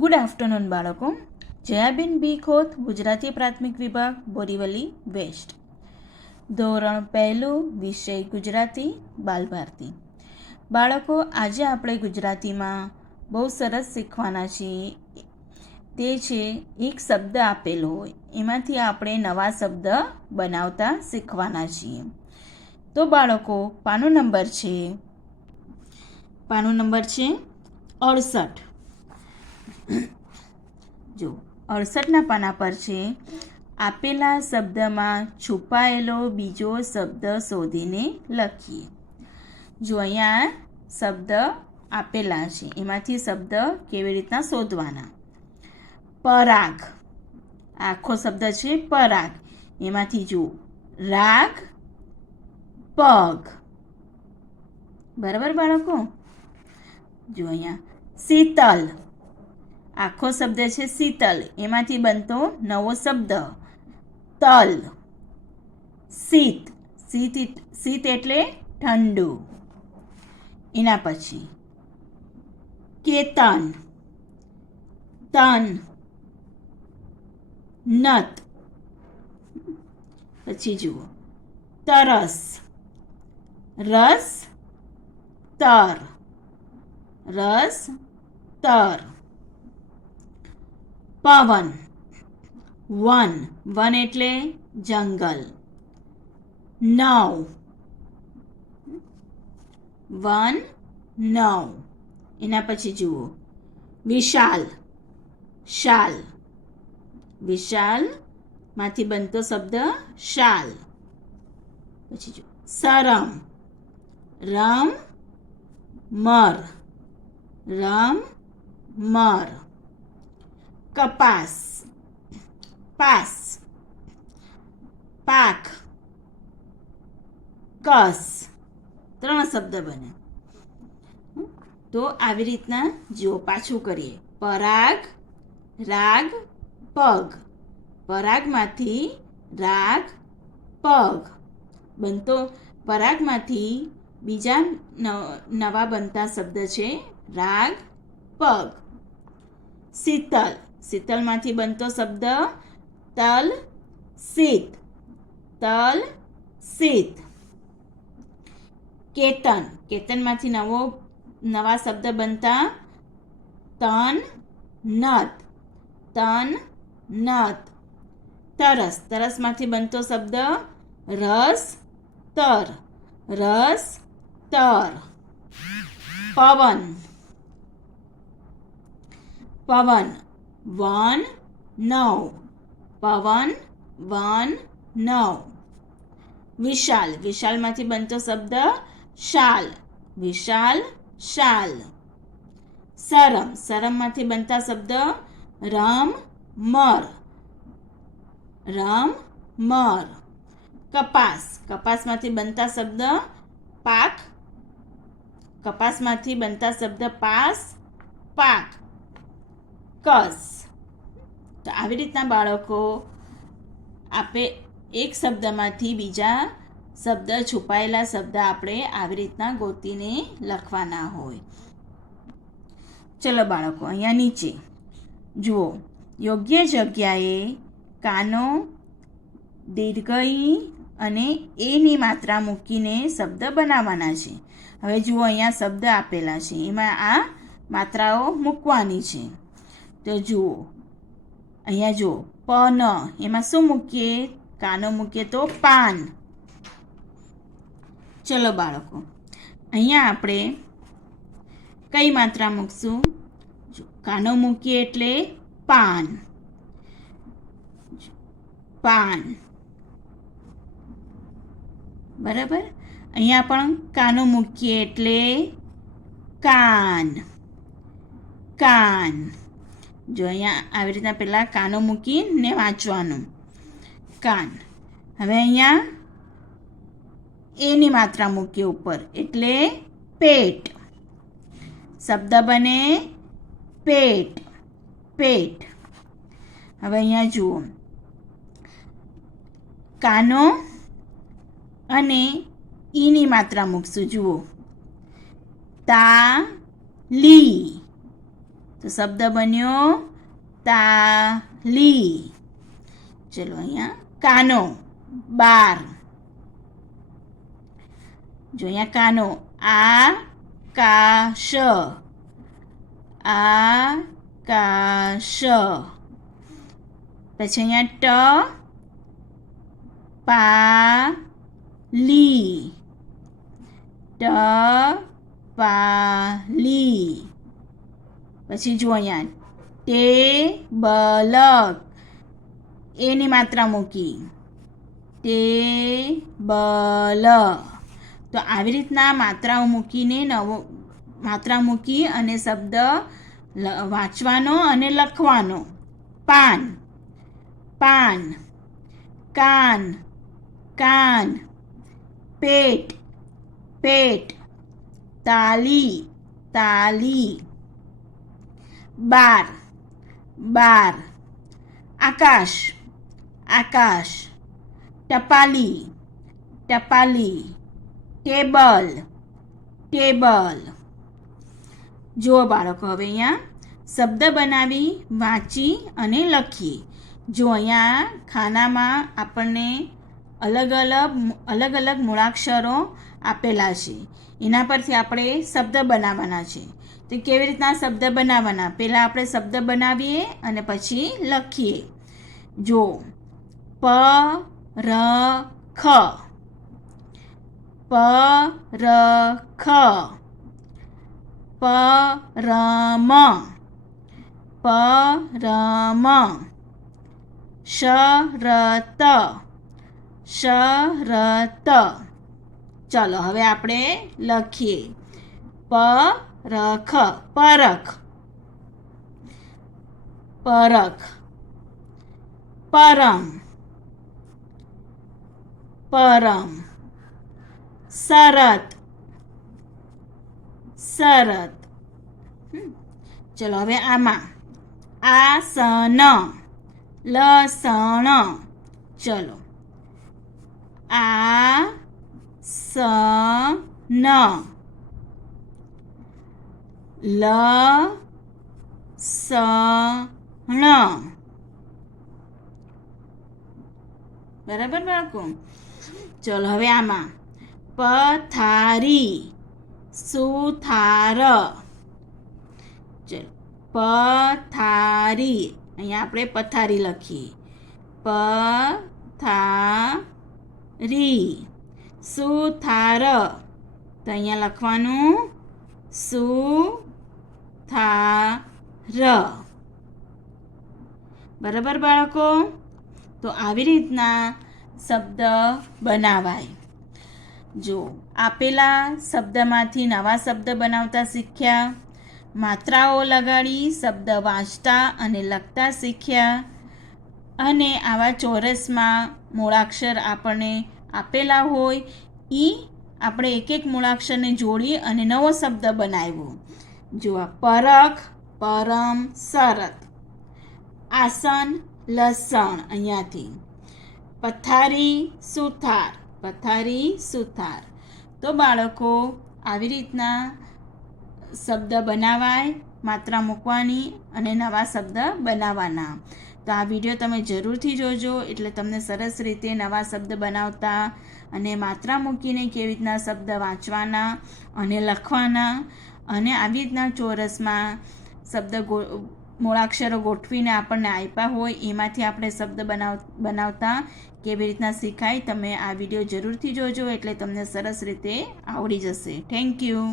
Good afternoon બાળકો. જયાબેન બી ખોત, ગુજરાતી પ્રાથમિક વિભાગ, બોરીવલી વેસ્ટ. ધોરણ પહેલું, વિષય ગુજરાતી, બાલભારતી. બાળકો, આજે આપણે ગુજરાતીમાં બહુ સરસ શીખવાના છીએ. તે છે એક શબ્દ આપેલો હોય એમાંથી આપણે નવા શબ્દ બનાવતા શીખવાના છીએ. તો બાળકો, પાનો નંબર છે 68. જો 68ના પાના પર છે, આપેલા શબ્દમાં છુપાયેલો બીજો શબ્દ શોધીને લખીએ. જો અહીંયા શબ્દ આપેલા છે, એમાંથી શબ્દ કેવી રીતના શોધવાના. પરાગ, આખો શબ્દ છે પરાગ, એમાંથી જો રાગ, પગ. બરાબર બાળકો. જો અહીંયા શીતલ, આખો શબ્દ છે શીતલ, એમાંથી બનતો નવો શબ્દ તલ. શીત, શીત એટલે ઠંડુ. એના પછી કેતન, તન, નત. પછી જુઓ તરસ, રસ, તર, રસ, તર. પવન, વન, વન એટલે જંગલ. નવ, વન, નવ. એના પછી જુઓ વિશાલ, શાલ, વિશાલ માંથી બનતો શબ્દ શાલ. પછી જુઓ સરમ, રમ, મર, રમ, મર. કપાસ, પાસ, પાક, કસ. 3 શબ્દ બને. તો આવી રીતના જો પાછું કરીએ. પરાગ, રાગ, પગ. પરાગમાંથી રાગ, પગ બનતો. પરાગમાંથી બીજા નવા બનતા શબ્દ છે રાગ, પગ. શીતલ, શીતલમાંથી બનતો શબ્દ તલ, શીત, તલ, શીત. કેતન, કેતનમાંથી નવા શબ્દ બનતા તન, નત, તન, નત. તરસ, તરસમાંથી બનતો શબ્દ રસ, તર, રસ, તર. પવન, પવન, વન, નવ, પવન, વન, નવ. વિશાલ, વિશાલમાંથી બનતો શબ્દ શાલ, વિશાલ, શાલ. સરમ, સરમમાંથી બનતા શબ્દ રમ, મર, રમ, મર. કપાસ, કપાસમાંથી બનતા શબ્દ પાક, કપાસમાંથી બનતા શબ્દ પાસ, પાક. કસ. તો આવી રીતના બાળકો આપે એક શબ્દમાંથી બીજા શબ્દ, છુપાયેલા શબ્દ આપણે આવી રીતના ગોતીને લખવાના હોય. ચલો બાળકો, અહીંયા નીચે જુઓ, યોગ્ય જગ્યાએ કાનો, દીર્ઘઈ અને એની માત્રા મૂકીને શબ્દ બનાવવાના છે. હવે જુઓ, અહીંયા શબ્દ આપેલા છે, એમાં આ માત્રાઓ મૂકવાની છે. તો જુઓ અહીંયા જુઓ પન, એમાં શું મૂકીએ? કાનો મૂકીએ તો પાન. ચલો બાળકો, અહીંયા આપણે કઈ માત્રા મૂકશું? કાનો મૂકીએ એટલે પાન, પાન. બરાબર. અહીંયા પણ કાનો મૂકીએ એટલે કાન, કાન. જો અહીંયા આવી રીતના પહેલાં કાનો મૂકીને વાંચવાનું, કાન. હવે અહીંયા એની માત્રા મૂકીએ ઉપર એટલે પેટ. શબ્દ બને પેટ, પેટ. હવે અહીંયા જુઓ, કાનો અને ઈની માત્રા મૂકશું. જુઓ તા, લી, તો શબ્દ બન્યો તાલી. ચલો અહીંયા કાનો 12. જો અહીંયા કાનો આકાશ આકાશ. પછી અહીંયા ટપાલી ટપાલી. પછી જો અહીંયા ટેબલ એની માત્રા મૂકી ટેબલ. તો આવી રીતના માત્રાઓ મૂકીને માત્રા મૂકી અને શબ્દ વાંચવાનો અને લખવાનો. પાન પાન, કાન કાન, પેટ પેટ, તાલી તાલી, 12 12, આકાશ આકાશ, ટપાલી ટપાલી, ટેબલ ટેબલ. જુઓ બાળકો, હવે અહીંયા શબ્દ બનાવી વાંચી અને લખીએ. જો અહીંયા ખાનામાં આપણને અલગ અલગ મૂળાક્ષરો આપેલા છે, એના પરથી આપણે શબ્દ બનાવવાના છે. તો કેવી રીતના શબ્દ બનાવવાના? પહેલાં આપણે શબ્દ બનાવીએ અને પછી લખીએ. જો પરખ પરખ, પરમ પરમ, શરત શરત. ચલો હવે આપણે લખીએ. પરખ પરખ પરખ, પરમ પરમ, શરત શરત. ચલો હવે આમાં આસન લસણ. ચલો આસન લસણ. બરાબર બાળકો? ચલો હવે આમાં પથારી સુથાર. ચલો પથારી, અહીંયા આપણે પથારી લખીએ. પથારી. સુથાર, તો અહીંયા લખવાનું સુથાર. બરાબર બાળકો? તો આવી રીતના શબ્દ બનાવાય. જો આપેલા શબ્દમાંથી નવા શબ્દ બનાવતા શીખ્યા, માત્રાઓ લગાડી શબ્દ વાંચતા અને લખતા શીખ્યા, અને આવા ચોરસમાં મૂળાક્ષર આપણને આપેલા હોય એ આપણે એક એક મૂળાક્ષરને જોડી અને નવો શબ્દ બનાવ્યો. જો આ પરખ પરમ શરત, આસન લસણ, અહીંયાથી પથારી સુથાર પથારી સુથાર. તો બાળકો આવી રીતના શબ્દ બનાવાય, માત્રા મૂકવાની અને નવા શબ્દ બનાવવાના. તો આ વિડીયો તમે જરૂરથી જોજો, એટલે તમને સરસ રીતે નવા શબ્દ બનાવતા અને માત્રા મૂકીને કેવી રીતના શબ્દ વાંચવાના અને લખવાના, અને આવી રીતના ચોરસમાં શબ્દ મૂળાક્ષરો ગોઠવીને આપણને આપ્યા હોય એમાંથી આપણે શબ્દ બનાવતા કેવી રીતના શીખાય. તમે આ વિડીયો જરૂરથી જોજો, એટલે તમને સરસ રીતે આવડી જશે. Thank you.